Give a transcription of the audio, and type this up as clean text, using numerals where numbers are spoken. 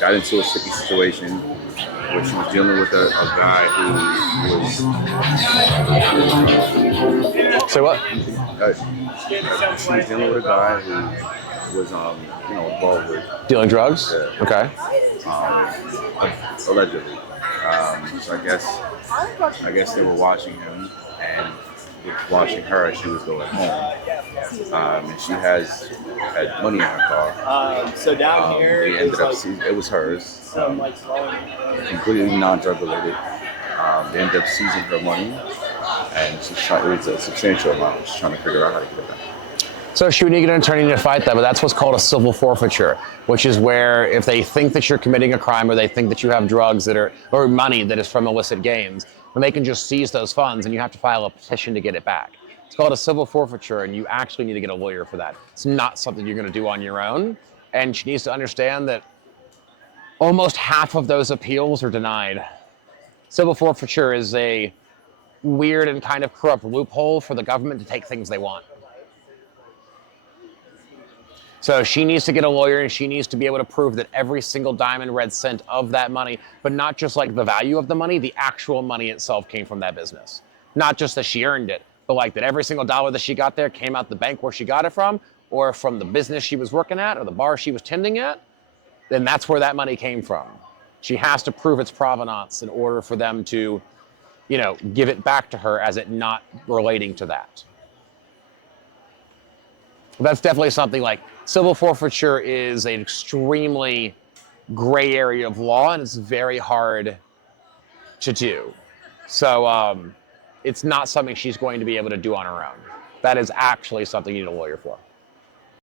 got into a sticky situation where she was dealing with a guy who was. So what? She was dealing with a guy who was, involved with Dealing drugs? Okay. allegedly. So I guess they were watching him and watching her as she was going home. And she had money in her car. So down here, They ended up it was hers, completely non-drug related. They ended up seizing her money, and it was a substantial amount. She's trying to figure out how to get it back. So she would need an attorney to fight that, but that's what's called a civil forfeiture, which is where if they think that you're committing a crime or they think that you have drugs or money that is from illicit gains, then they can just seize those funds and you have to file a petition to get it back. It's called a civil forfeiture, and you actually need to get a lawyer for that. It's not something you're going to do on your own, and she needs to understand that almost half of those appeals are denied. Civil forfeiture is a weird and kind of corrupt loophole for the government to take things they want. So she needs to get a lawyer, and she needs to be able to prove that every single diamond red cent of that money, but not just like the value of the money, the actual money itself came from that business. Not just that she earned it, but like that every single dollar that she got there came out the bank where she got it from, or from the business she was working at, or the bar she was tending at, then that's where that money came from. She has to prove its provenance in order for them to, give it back to her as it not relating to that. That's definitely something like civil forfeiture is an extremely gray area of law, and it's very hard to do. So it's not something she's going to be able to do on her own. That is actually something you need a lawyer for.